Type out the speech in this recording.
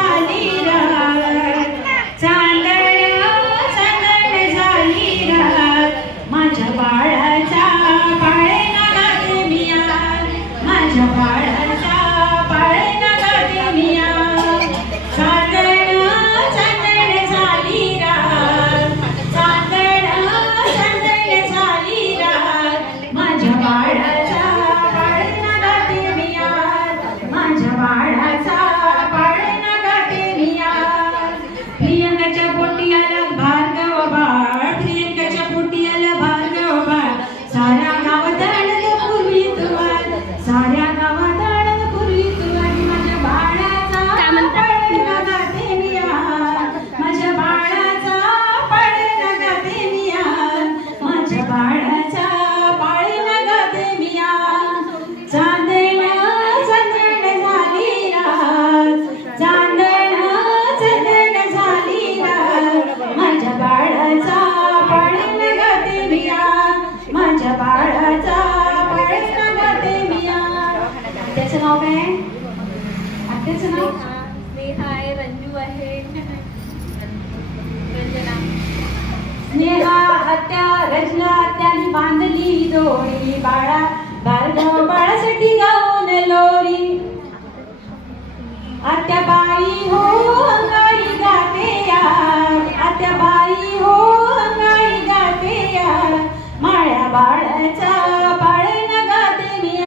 झाली रात, चांदण चांदण झाली रात, माझ्या बाळाच्या पाळणा गाते मी आज, माझ्या बाळाच्या पाळणा गाते मी आज. चांदण चांदण झाली रात, चांदण चांदण झाली रात, माझ्या बाळाच्या पाळणा गाते मी आज, माझ्या बाळाचा पाळणा गाते मी आज. प्रियंकाच्या पोटी आला भार्गव बाळ, प्रियंकाच्या पोटी आला भार्गव बाळ, साऱ्या गावात आनंद पूर्वी तू आल, साऱ्या गावात आनंद पूर्वी तू आल. माझ्या बाळाचा पाळणा गाते मी आज, माझ्या बाळाचा पाळणा गाते मी आज, माझ्या बाळाचा पाळणा गाते मी आज. चांदण चांदण झाली रात, चांदण चांदण झाली रात, माझ्या बाळाचा पाळणा गाते मी आज, माझ्या बाळाचा पाळणा गाते मी आज. त्याचं नाव काय? आत्याचं नाव स्नेहा आहे, रंजू आहे, रंजना. स्नेहा आत्या, रचना आत्यानी बांधली दोरी, बाळा भार्गव बाळासाठी गाऊन लोरी. आत्या